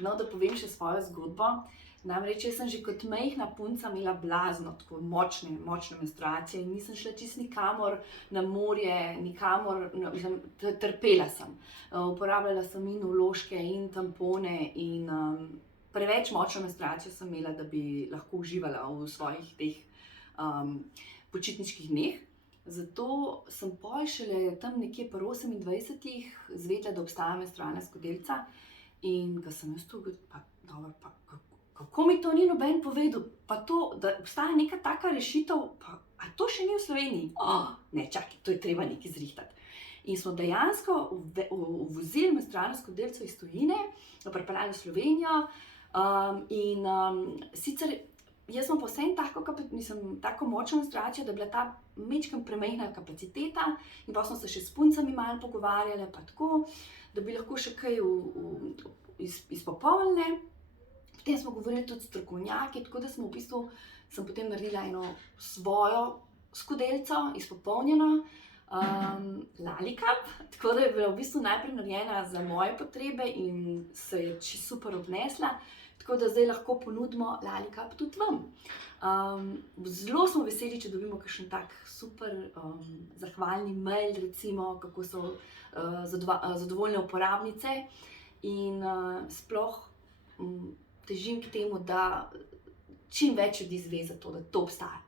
No, da povem še svojo zgodbo. Namreč, jaz sem že kot majhna punca imela blazno tako močne menstruacije in nisem šla čisto nikamor na morje, nikamor, no, mislim, trpela sem. Uporabljala sem in vložke in tampone in preveč močno menstruacijo sem imela, da bi lahko uživala v svojih teh počitniških dneh. Zato sem pol šele tam nekje pri 28 izvedela, da obstaja menstrualna skodelica. In ko sem jaz to ugotovila, pa dobro, pa kako mi to ni noben povedal, pa to, da obstaja neka taka rešitev, pa a to še ni v Sloveniji? Ne, čakaj, to je treba nekaj zrihtati. In smo dejansko uvozili menstrualno skodelico iz tujine, jo pripeljali v Slovenijo, in sicer jaz sem pa vseeno tako močno menstruacijo, da je bila ta majčkeno premajhna kapaciteta in potem smo se še s puncami malo pogovarjale, pa tako, da bi lahko še kaj izpopolnile. Potem smo govorili tudi s strokovnjaki, tako da sem potem naredila eno svojo skodelico, izpopolnjeno, Lalycup, tako da je bila v bistvu najprej narejena za moje potrebe in se je čisto super obnesla, tako da zdaj lahko ponudimo Lalycup tudi vam. Zelo smo veseli, če dobimo kakšen tak super zahvalni mail, recimo, kako so zadovoljne uporabnice in sploh težim k temu, da čim več ljudi izve za to, da to obstaja.